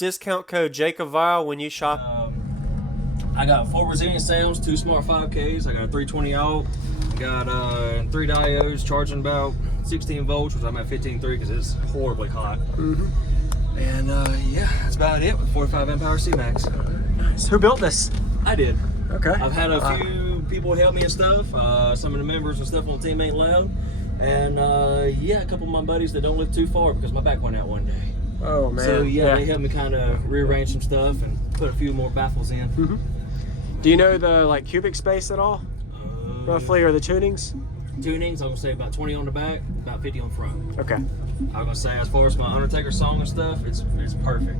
discount code JACOBVIRAL when you shop? I got 4 resilient sounds, 2 smart 5Ks. I got a 320 alt. I got 3 diodes charging about 16 volts, which I'm at 15.3 because it's horribly hot. And yeah, that's about it with 45 amp hour C-Max. Nice. Who built this? I did. Okay. I've had a few people help me and stuff. Some of the members and stuff on the team ain't loud. And yeah, a couple of my buddies that don't live too far because my back went out one day. Oh man. So yeah, they helped me kind of rearrange some stuff and put a few more baffles in. Do you know the like cubic space at all? Roughly, or the tunings? Tunings, I'm gonna say about 20 on the back, about 50 on front. Okay. I'm gonna say as far as my Undertaker song and stuff, it's perfect.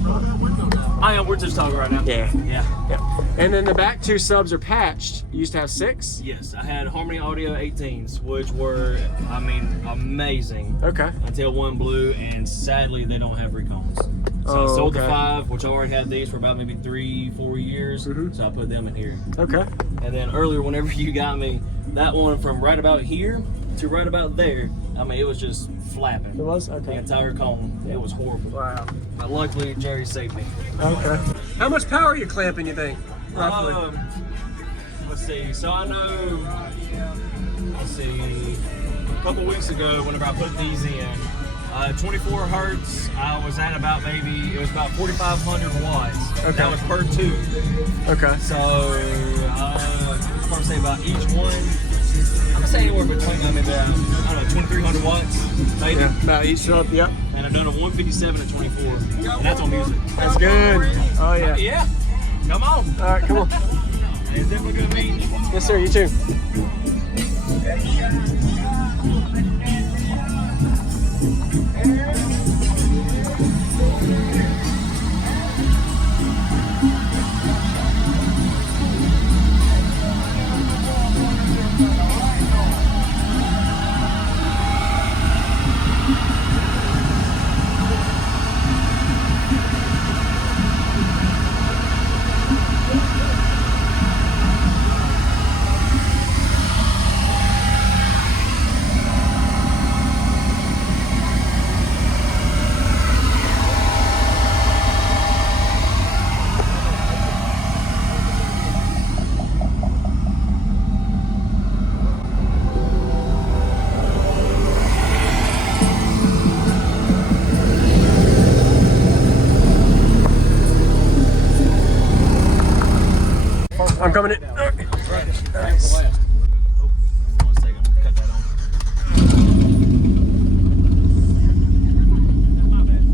We're just talking right now. Yeah. Yeah. And then the back 2 subs are patched. You used to have 6? Yes, I had Harmony Audio 18s, which were, I mean, amazing. Okay. Until one blew, and sadly they don't have recalls. So I sold the 5, which I already had these for about maybe 3-4 years. So I put them in here. Okay. And then earlier, whenever you got me, that one from right about here to right about there, I mean, it was just flapping. It was? Okay. The entire cone. It was horrible. Wow. But luckily, Jerry saved me. Okay. How much power are you clamping, you think? Roughly? Let's see. So I know, let's see, a couple weeks ago, whenever I put these in, 24 hertz, I was at about maybe, it was about 4,500 watts. Okay. That was per tube. Okay. So, I'd probably say about each one, I'm gonna say anywhere between, maybe, I don't know, 2,300 watts, maybe. Yeah, about each sub, yep. And I've done a 157 and 24, and that's on music. That's good. Oh yeah. Yeah, come on. All right, come on. It's definitely good meeting you. Yes sir, you too. I'm coming in. Nice. One second, cut that on. My bad.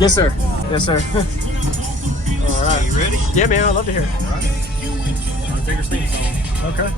Yes, sir. Yes, sir. All right. You ready? Yeah, man. I'd love to hear it. All right. Undertaker's theme song. Okay.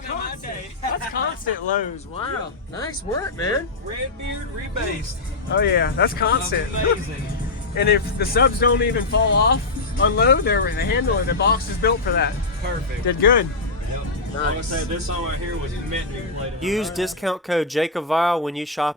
is constant. That's constant lows. Wow. Nice work, man. Redbeard rebased. Oh yeah, that's constant. Amazing. And if the subs don't even fall off on low, the handle and the box is built for that. Perfect. Did good. Yep. Nice. Like I said, this song right here was meant to be played. Use discount code JACOBVIRAL when you shop